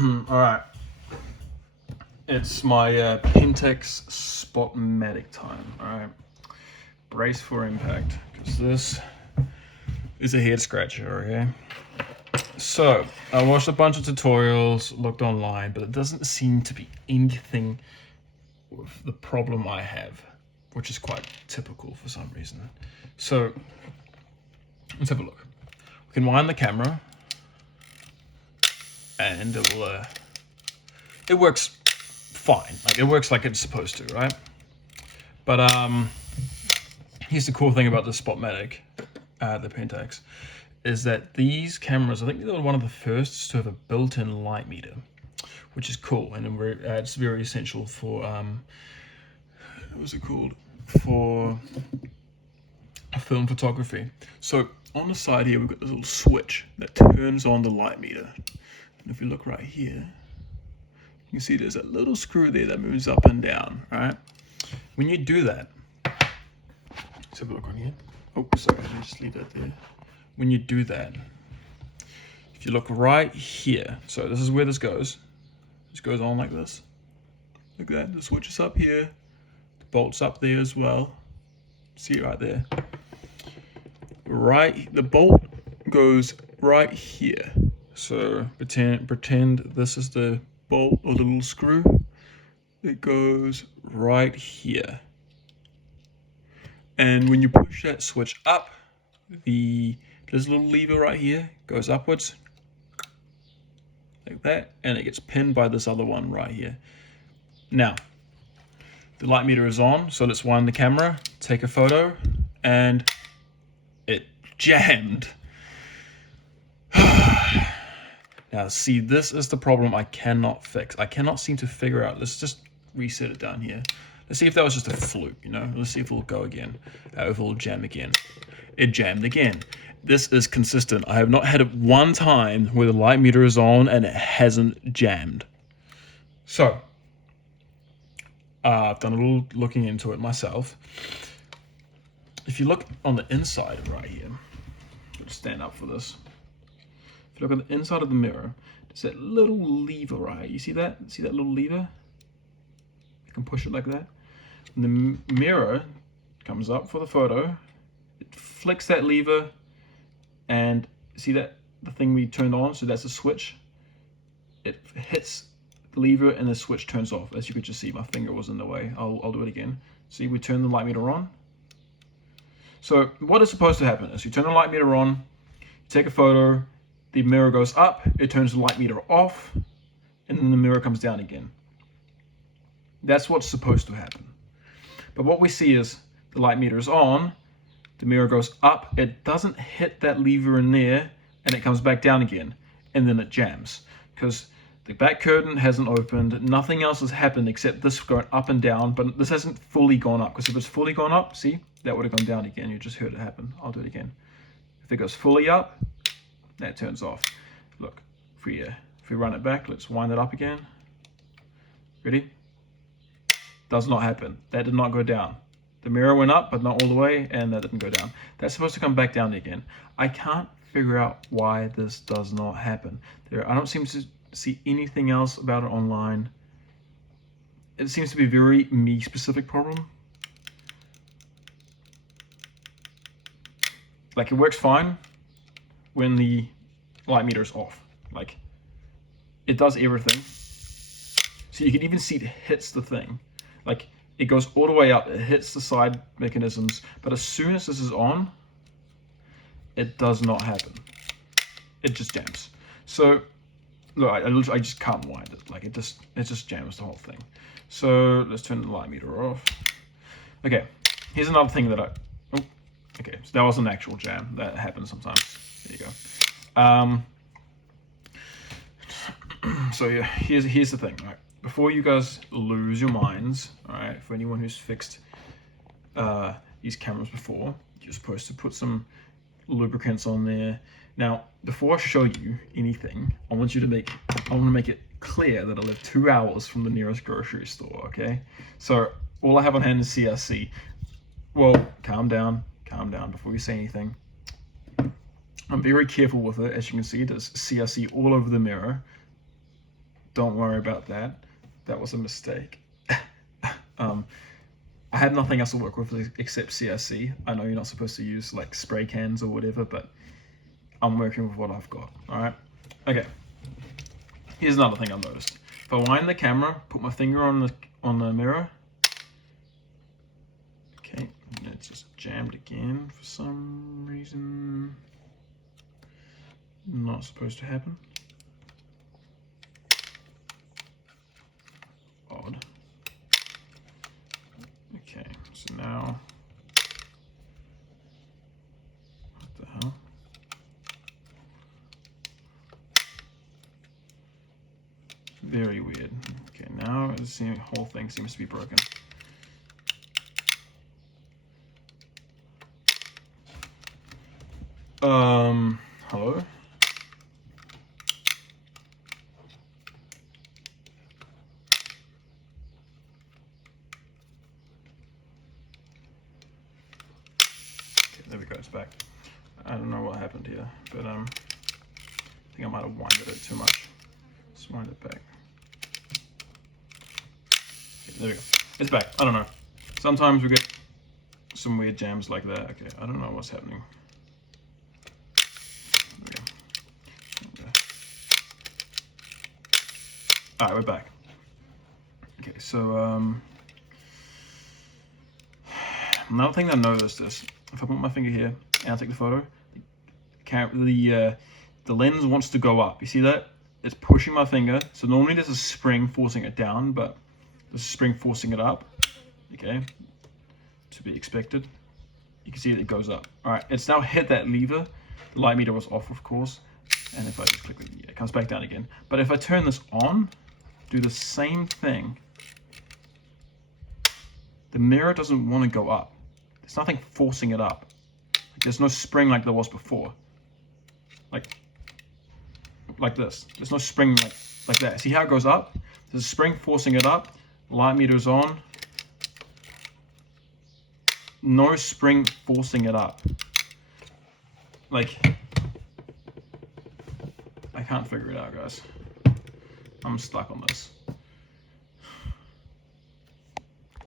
Alright, it's my Pentax spotmatic time. Alright, brace for impact, because this is a head scratcher, okay? So, I watched a bunch of tutorials, looked online, but it doesn't seem to be anything with the problem I have, which is quite typical for some reason. So, let's have a look. We can wind the camera, and it works fine. Like, it works like it's supposed to, right? But here's the cool thing about the spotmatic, the Pentax, is that these cameras, I think they were one of the first to have a built-in light meter, which is cool, and it's very essential for what was it called, for film photography. So on the side here, we've got this little switch that turns on the light meter. And if you look right here, you can see there's a little screw there that moves up and down, right? When you do that, let's have a look on here. Oh, sorry, let me just leave that there. When you do that, if you look right here, so this is where this goes. This goes on like this. Look at that, the switch is up here. The bolt's up there as well. See it right there. Right, the bolt goes right here. So pretend this is the bolt or the little screw. It goes right here. And when you push that switch up, there's a little lever right here, goes upwards, like that, and it gets pinned by this other one right here. Now, the light meter is on, so let's wind the camera, take a photo, and it jammed. Now, see, this is the problem I cannot fix. I cannot seem to figure out. Let's just reset it down here. Let's see if that was just a fluke, you know? Let's see if it'll go again, if it'll jam again. It jammed again. This is consistent. I have not had it one time where the light meter is on and it hasn't jammed. So, I've done a little looking into it myself. If you look on the inside right here, let's stand up for this. If you look on the inside of the mirror, there's that little lever right here. You see that? See that little lever? You can push it like that. And the mirror comes up for the photo. It flicks that lever, and see that the thing we turned on, so that's a switch. It hits the lever and the switch turns off. As you could just see, my finger was in the way. I'll do it again. See, we turn the light meter on. So what is supposed to happen is you turn the light meter on, you take a photo, the mirror goes up, it turns the light meter off, and then the mirror comes down again. That's what's supposed to happen. But what we see is the light meter is on, the mirror goes up, it doesn't hit that lever in there, and it comes back down again, and then it jams. Because the back curtain hasn't opened, nothing else has happened except this going up and down, but this hasn't fully gone up, because if it's fully gone up, see, that would have gone down again. You just heard it happen. I'll do it again. If it goes fully up, that turns off. Look, if we run it back, let's wind it up again. Ready? Does not happen. That did not go down. The mirror went up, but not all the way, and that didn't go down. That's supposed to come back down again. I can't figure out why this does not happen. I don't seem to see anything else about it online. It seems to be a very me-specific problem. Like, it works fine when the light meter is off. Like, it does everything. So you can even see it hits the thing. Like, it goes all the way up, it hits the side mechanisms, but as soon as this is on, it does not happen. It just jams. So, look, I just can't wind it. Like, it just jams the whole thing. So let's turn the light meter off. Okay, here's another thing that okay, so that was an actual jam. That happens sometimes. There you go. So yeah, here's the thing, right? Before you guys lose your minds, all right, for anyone who's fixed these cameras before, you're supposed to put some lubricants on there. Now, before I show you anything, I want to make it clear that I live 2 hours from the nearest grocery store, okay? So all I have on hand is CRC. Well, calm down before you say anything. I'm very careful with it. As you can see, there's CRC all over the mirror. don't worry about that. That was a mistake. I had nothing else to work with except CRC. I know you're not supposed to use like spray cans or whatever, but I'm working with what I've got. All right. Okay. Here's another thing I've noticed. If I wind the camera, put my finger on the mirror. Okay, and it's just jammed again for some reason. Not supposed to happen. Odd. Okay, so now, what the hell? Very weird. Okay, now the whole thing seems to be broken. Hello? Okay, there we go, it's back. I don't know what happened here, but I think I might have winded it too much. Let's wind it back. Okay, there we go. It's back. I don't know. Sometimes we get some weird jams like that. Okay, I don't know what's happening. Alright, we're back. Okay, so another thing I noticed is if I put my finger here and I take the photo, the lens wants to go up. You see that? It's pushing my finger. So normally there's a spring forcing it down, but there's a spring forcing it up. Okay, to be expected. You can see that it goes up. Alright, it's now hit that lever. The light meter was off, of course. And if I just click it, yeah, it comes back down again. But if I turn this on, do the same thing, the mirror doesn't want to go up. There's nothing forcing it up. Like, there's no spring like there was before. Like this. There's no spring like that. See how it goes up? There's a spring forcing it up. Light meter's on. No spring forcing it up. Like, I can't figure it out, guys. I'm stuck on this.